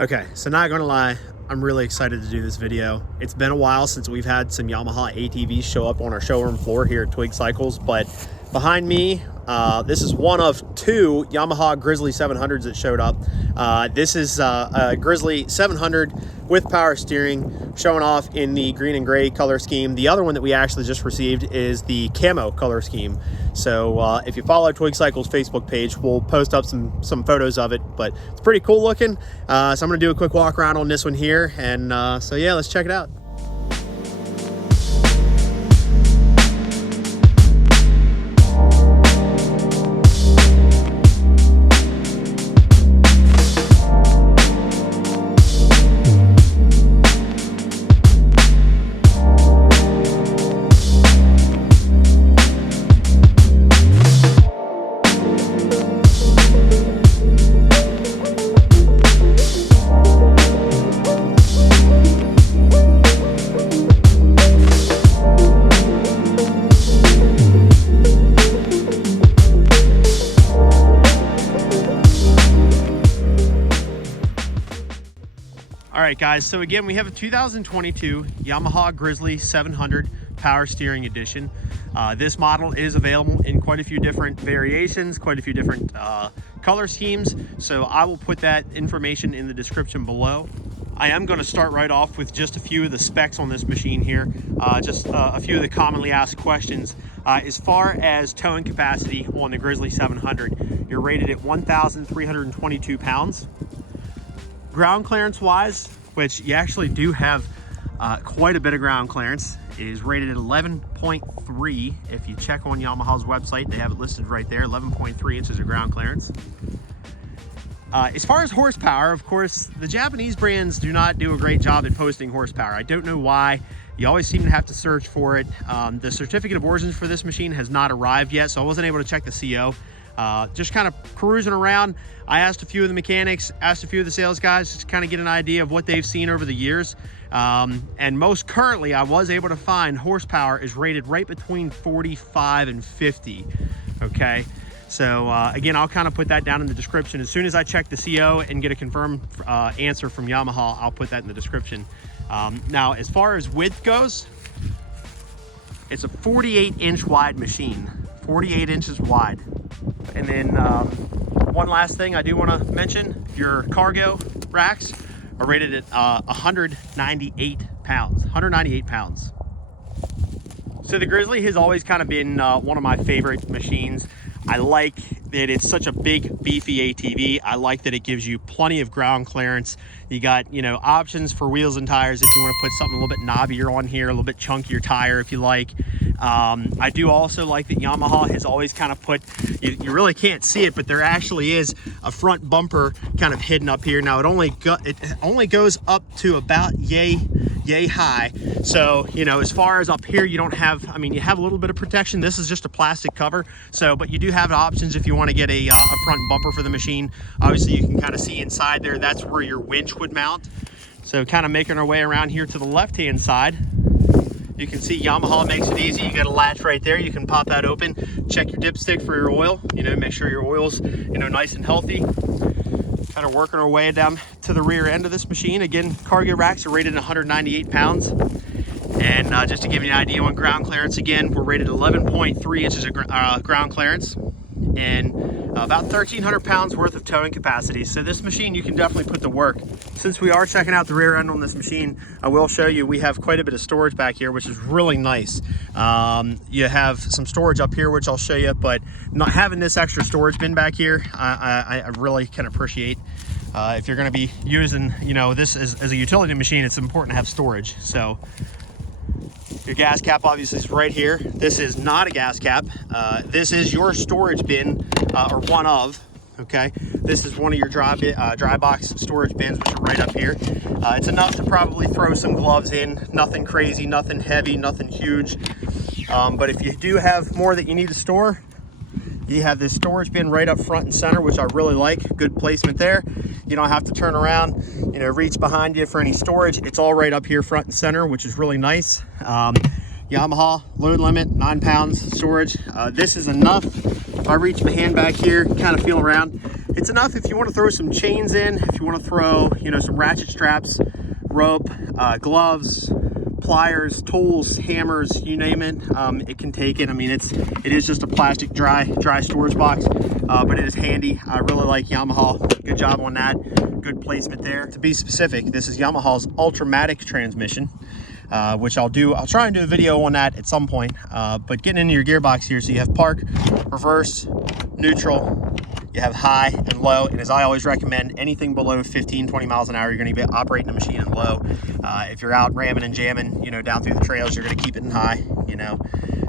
Okay, so not gonna lie, I'm really excited to do this video. It's been a while since we've had some Yamaha ATVs show up on our showroom floor here at Twig Cycles, but behind me, this is one of two Yamaha Grizzly 700s that showed up. This is a Grizzly 700 with power steering, showing off in the green and gray color scheme. The other one that we actually just received is the Camo color scheme. So if you follow Twig Cycles Facebook page, we'll post up some photos of it, but it's pretty cool looking. So I'm gonna do a quick walk around on this one here, and so yeah, let's check it out. All right, guys, so again, we have a 2022 Yamaha Grizzly 700 Power Steering Edition. This model is available in quite a few different variations, quite a few different color schemes, so I will put that information in the description below. I am going to start right off with just a few of the specs on this machine here, just a few of the commonly asked questions. As far as towing capacity on the Grizzly 700, you're rated at 1,322 pounds. Ground clearance wise, which you actually do have quite a bit of ground clearance, is rated at 11.3. If you check on Yamaha's website, they have it listed right there, 11.3 inches of ground clearance. As far as horsepower, of course, the Japanese brands do not do a great job at posting horsepower. I don't know why. You always seem to have to search for it. The certificate of origin for this machine has not arrived yet, so I wasn't able to check the CO. Just kind of cruising around. I asked a few of the mechanics, asked a few of the sales guys, just to kind of get an idea of what they've seen over the years. And most currently, I was able to find horsepower is rated right between 45 and 50. Okay. So again, I'll kind of put that down in the description. As soon as I check the CO and get a confirmed answer from Yamaha, I'll put that in the description. Now, as far as width goes, it's a 48-inch wide machine, 48 inches wide. And then one last thing I do want to mention, your cargo racks are rated at 198 pounds, 198 pounds. So the Grizzly has always kind of been one of my favorite machines. I like that it's such a big, beefy ATV. I like that it gives you plenty of ground clearance. You got, you know, options for wheels and tires if you want to put something a little bit knobbier on here, a little bit chunkier tire if you like. I do also like that Yamaha has always kind of put, you really can't see it, but there actually is a front bumper kind of hidden up here. Now it only goes up to about yay high. So, you know, as far as up here, you don't have, I mean, you have a little bit of protection. This is just a plastic cover. So, but you do have options if you want to get a front bumper for the machine. Obviously you can kind of see inside there, that's where your winch would mount. So kind of making our way around here to the left-hand side. You can see Yamaha makes it easy. You got a latch right there. You can pop that open, check your dipstick for your oil, you know, make sure your oil's, you know, nice and healthy. Kind of working our way down to the rear end of this machine. Again, cargo racks are rated 198 pounds. And just to give you an idea on ground clearance, again, we're rated 11.3 inches of ground clearance and about 1,300 pounds worth of towing capacity. So this machine, you can definitely put to work. Since we are checking out the rear end on this machine, I will show you, we have quite a bit of storage back here, which is really nice. You have some storage up here, which I'll show you, but not having this extra storage bin back here, I really can appreciate. If you're gonna be using, you know, this as a utility machine, it's important to have storage. So your gas cap obviously is right here. This is not a gas cap. This is your storage bin, or one of, okay? This is one of your dry box storage bins, which are right up here. It's enough to probably throw some gloves in. Nothing crazy, nothing heavy, nothing huge. But if you do have more that you need to store, you have this storage bin right up front and center, which I really like. Good placement there. You don't have to turn around, you know, reach behind you for any storage. It's all right up here front and center, which is really nice. Yamaha load limit, 9 pounds storage. This is enough. If I reach my hand back here, kind of feel around, It's enough if you want to throw some chains in, if you want to throw, you know, some ratchet straps, rope, gloves, pliers, tools, hammers, you name it. It can take it. I mean, it is just a plastic dry storage box, but it is handy. I really like Yamaha. Good job on that. Good placement there. To be specific, this is Yamaha's Ultramatic transmission, which I'll try and do a video on that at some point. But getting into your gearbox here, so you have park, reverse, neutral, you have high and low, and as I always recommend, anything below 15, 20 miles an hour, you're going to be operating the machine in low. If you're out ramming and jamming, you know, down through the trails, you're going to keep it in high, you know.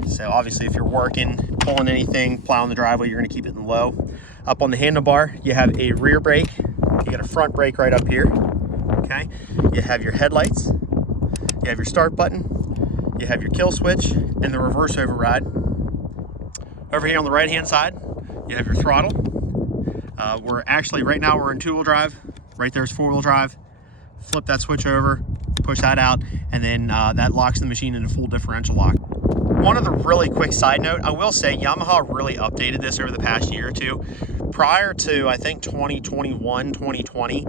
So obviously if you're working, pulling anything, plowing the driveway, you're going to keep it in low. Up on the handlebar, you have a rear brake. You got a front brake right up here, okay? You have your headlights, you have your start button, you have your kill switch, and the reverse override. Over here on the right-hand side, you have your throttle. Right now we're in two-wheel drive. Right there's four-wheel drive. Flip that switch over, push that out, and then that locks the machine into full differential lock. One other really quick side note, I will say Yamaha really updated this over the past year or two. Prior to, I think, 2021, 2020,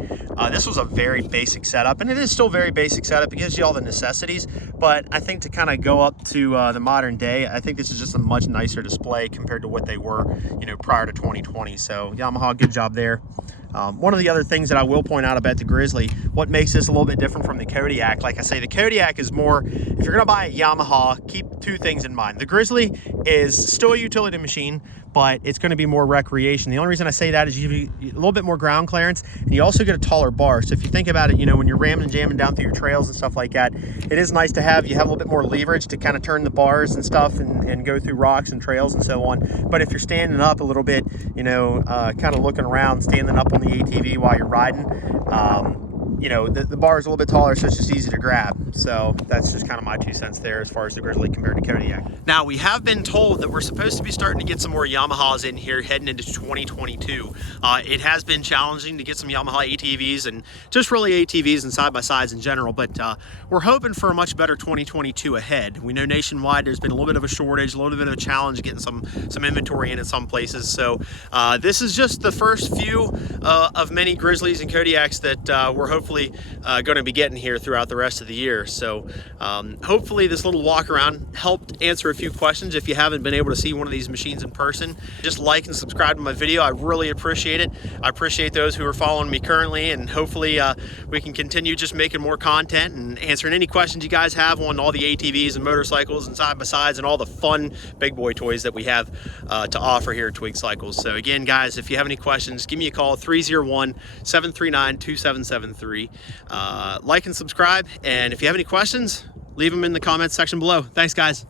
this was a very basic setup, and it is still very basic setup. It gives you all the necessities, but I think to kind of go up to the modern day, I think this is just a much nicer display compared to what they were, you know, prior to 2020. So Yamaha, good job there. One of the other things that I will point out about the Grizzly, what makes this a little bit different from the Kodiak, like I say, the Kodiak is more, if you're gonna buy a Yamaha, keep two things in mind. The Grizzly is still a utility machine, but it's going to be more recreation. The only reason I say that is you have a little bit more ground clearance, and you also get a taller bar. So if you think about it, you know, when you're ramming and jamming down through your trails and stuff like that, it is nice to have, you have a little bit more leverage to kind of turn the bars and stuff and go through rocks and trails and so on. But if you're standing up a little bit, you know, kind of looking around, standing up on the ATV while you're riding, you know, the bar is a little bit taller, so it's just easy to grab. So that's just kind of my 2 cents there as far as the Grizzly compared to Kodiak. Now, we have been told that we're supposed to be starting to get some more Yamahas in here heading into 2022. It has been challenging to get some Yamaha ATVs and just really ATVs and side-by-sides in general, but we're hoping for a much better 2022 ahead. We know nationwide there's been a little bit of a shortage, a little bit of a challenge getting some inventory in some places. So this is just the first few of many Grizzlies and Kodiaks that we're hopefully going to be getting here throughout the rest of the year. So hopefully this little walk around helped answer a few questions. If you haven't been able to see one of these machines in person, just like and subscribe to my video. I really appreciate it. I appreciate those who are following me currently, and hopefully we can continue just making more content and answering any questions you guys have on all the ATVs and motorcycles and side-by-sides and all the fun big boy toys that we have to offer here at Twig Cycles. So again, guys, if you have any questions, give me a call, 301-739-2773. Like and subscribe, and if you have any questions, leave them in the comments section below. Thanks, guys.